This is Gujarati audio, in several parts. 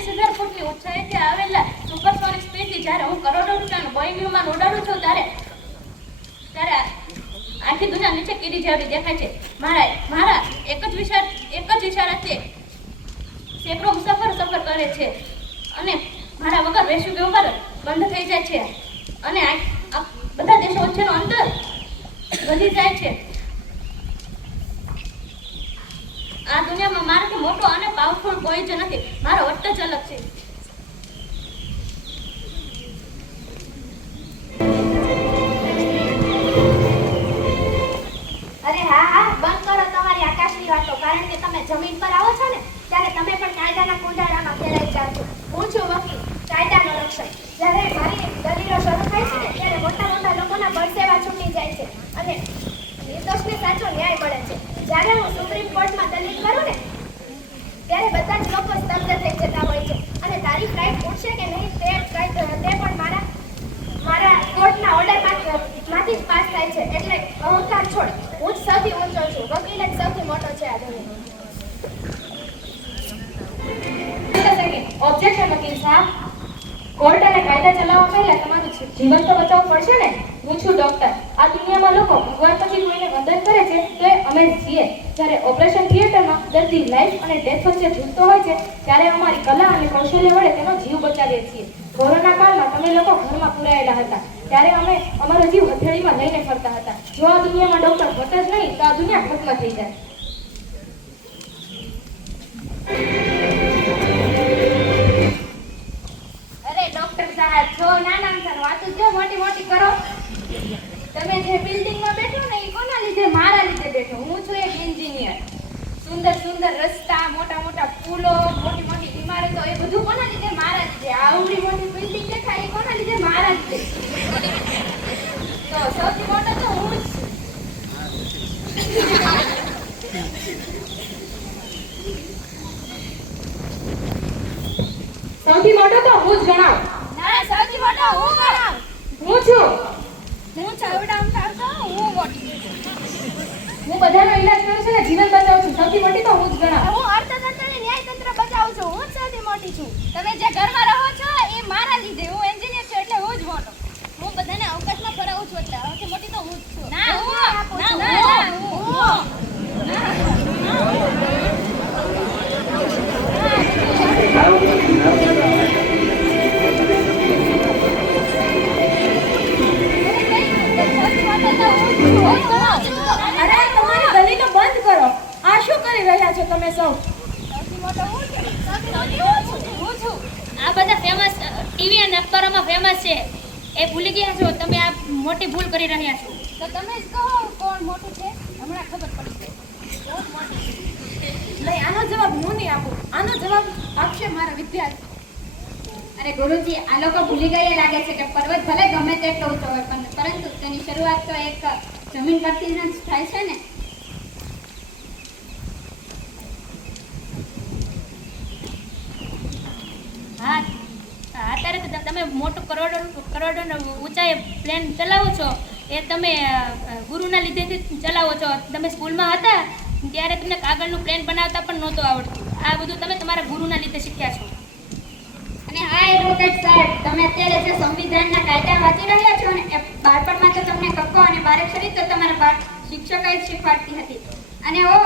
40,000 ફૂટની ઊંચાઈથી આવેલા સુપરસોનિક સ્પીડથી જ્યારે હું કરોડો રૂપિયાનું બોઈંગ વિમાન ઉડાડું છું ત્યારે આખી દુનિયા નીચે કીડી જેવડી દેખાય છે. મારા એક જ ઇશારાથી સેંકડો મુસાફર સફર કરે છે અને મારા વગર વૈશ્વિક વ્યવહાર બંધ થઈ જાય છે અને આ બધા દેશો વચ્ચેનો અંતર વધી જાય છે. આ દુનિયામાં મારાથી મોટો અને પાવરફુલ કોઈ જ નથી. મારો વટ જ અલગ છે. અરે હા, બંધ કરો તમારી આકાશની વાતો. કારણ કે તમે જમીન પર આવો છો ને ત્યારે તમે પણ કાયદાના કુંડાળામાં ફેરાઈ જાવ છો. હું છું વકીલ, કાયદાનો રક્ષક. જ્યારે મારી દલીલો શરૂ થાય છે ને ત્યારે મોટા લોકોના પરસેવા છૂટી જાય છે અને નિર્દોષને સાચો ન્યાય મળે છે. જ્યારે હું સુપ્રીમ કોર્ટમાં દલીલ કરું ને ત્યારે બધા જ લોકો સ્તબ્ધ થઈ જતા હોય છે અને તારી ફ્લાઇટ ઉડશે કે નહીં તે પણ મારા કોર્ટના ઓર્ડરમાંથી જ પાસ થાય છે. એટલે અહંકાર છોડ. હું જ સૌથી ઊંચો છું. વકીલ જ સૌથી મોટો છે આ દુનિયામાં. ઓબ્જેક્શન વકીલ સાહેબ, કોર્ટ અને કાયદા ચલાવવા પહેલા તમારું જીવન તો બચાવવું પડશે ને. હું છું ડોક્ટર. આ દુનિયામાં લોકો ભગવાન પછી કોઈને વંદન કરે છે તો એ અમે જ છીએ. જ્યારે ઓપરેશન થિયેટરમાં દર્દી લાઈફ અને ડેથ વચ્ચે ઝૂલતો હોય છે ત્યારે અમારી કલા અને કૌશલ્ય વડે તેનો જીવ બચાવીએ છીએ. કોરોના કાળમાં તમે લોકો ઘરમાં પુરાયેલા હતા ત્યારે અમે અમારો જીવ હથેળીમાં લઈને ફરતા હતા. જો આ દુનિયામાં ડોક્ટર હોત જ નહીં તો આ દુનિયા ખત્મ થઈ જાય. અરે ડોક્ટર સાહેબ, છો નાના વાતો જો મોટી કરો. તમે જે બિલ્ડિંગમાં બેઠો ને એ કોના લીધે? મારા લીધે બેઠો. હું છું એક એન્જિનિયર. સુંદર રસ્તા, મોટા પુલો, મોટી ઇમારતો, એ બધું કોના લીધે? મારા લીધે. આવડી મોટી બિલ્ડિંગ દેખાય એ કોના લીધે? મારા લીધે. તો સૌથી મોટો તો હું જ છું. સૌથી મોટો તો હું જ ગણાવ. ના, સૌથી મોટો હું ગણાવ. હું છું. હું ચવડામ થાતો હું મોટી. હું બધાનો ઈલાજ કરું છું ને જીવન બચાવું છું. સૌથી મોટી તો હું જ ગણાવ. હું અર્થતંત્ર અને ન્યાયતંત્ર બચાવું છું. હું જ સૌથી મોટી છું. તમે જે ઘરમાં રહો છો એ મારા લીધે. હું એન્જિનિયર છું એટલે હું જ મોટો. હું બધાને અવકાશમાં ફરાવું છું એટલે સૌથી મોટી તો હું જ છું. ના, હું આપું છું. ના, અરે તમારી દલીલો બંધ કરો. આ શું કરી રહ્યા છો તમે સૌ? આ બધા ફેમસ ટીવી અને અખબારોમાં ફેમસ છે એ ભૂલી ગયા છો. તમે આ મોટી ભૂલ કરી રહ્યા છો. તો તમે જ કહો કોણ મોટું છે. હમણાં ખબર પડી જાય કોણ મોટું છે. નહીં, આનો જવાબ હું નહીં આપું. આનો જવાબ આપશે મારા વિદ્યાર્થી. અરે ગુરુજી, આ લોકો ભૂલી ગયા લાગે છે કે પર્વત ભલે ગમે તેટલો ઊંચો હોય પરંતુ તેની શરૂઆત તો એક જમીન પરથી જ થાય છે ને. હા, અત્યારે તો તમે મોટું કરોડો ઊંચાઈ પ્લેન ચલાવો છો એ તમે ગુરુના લીધેથી ચલાવો છો. તમે સ્કૂલમાં હતા ત્યારે તમને કાગળનું પ્લેન બનાવતા પણ નહોતું આવડતું. આ બધું તમે તમારા ગુરુના લીધે શીખ્યા છો. અને હા એડવોકેટ સાહેબ, તમે અત્યારે જે સંવિધાનના કાયદા વાંચી રહ્યા છો ને એ બાળપણમાં તો તમને કક્કો અને બારેક્ષરી તો તમારા શિક્ષકે જ શીખવાડતી હતી. અને ઓ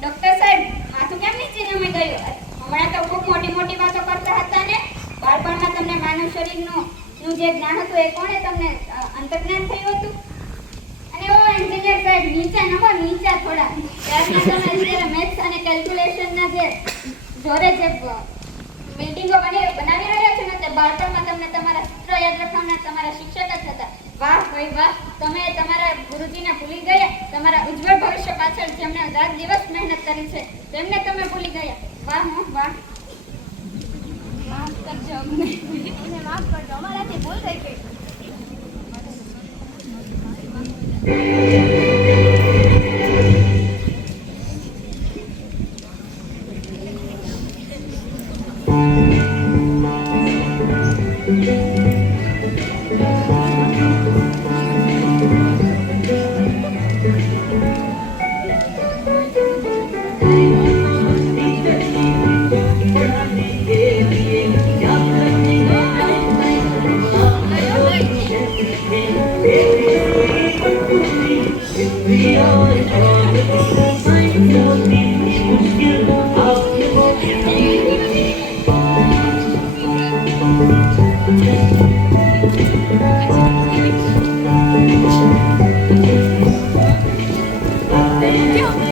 ડોક્ટર સાહેબ, માથું કેમ નીચે નમી ગયું? હમણાં તો ખૂબ મોટી વાતો કરતા હતા ને. બાળપણમાં તમને માનવ શરીરનું જે જ્ઞાન હતું એ કોણે તમને અંતર્જ્ઞાન થયું હતું? અને ઓ એન્જિનિયર સાહેબ, નીચા થોડા. ત્યારના તમે અત્યારે મેથ્સ અને કેલ્ક્યુલેશનના જે જોરે જે બિલ્ડિંગો બનાવી રહ્યા છો ને તે બાળપણમાં તમને તમારા સૂત્ર યાદ રાખવાના તમારા શિક્ષક જ હતા. વાહ ભાઈ વાહ, તમે તમારા ગુરુજીને ભૂલી ગયા. તમારા ઉજ્જવળ ભવિષ્ય પાછળ જેમણે રાત દિવસ મહેનત કરી છે તેમને તમે ભૂલી ગયા. વાહ વાહ. માફ કરજો અમને. માફ કરજો, અમારાથી ભૂલ થઈ ગઈ.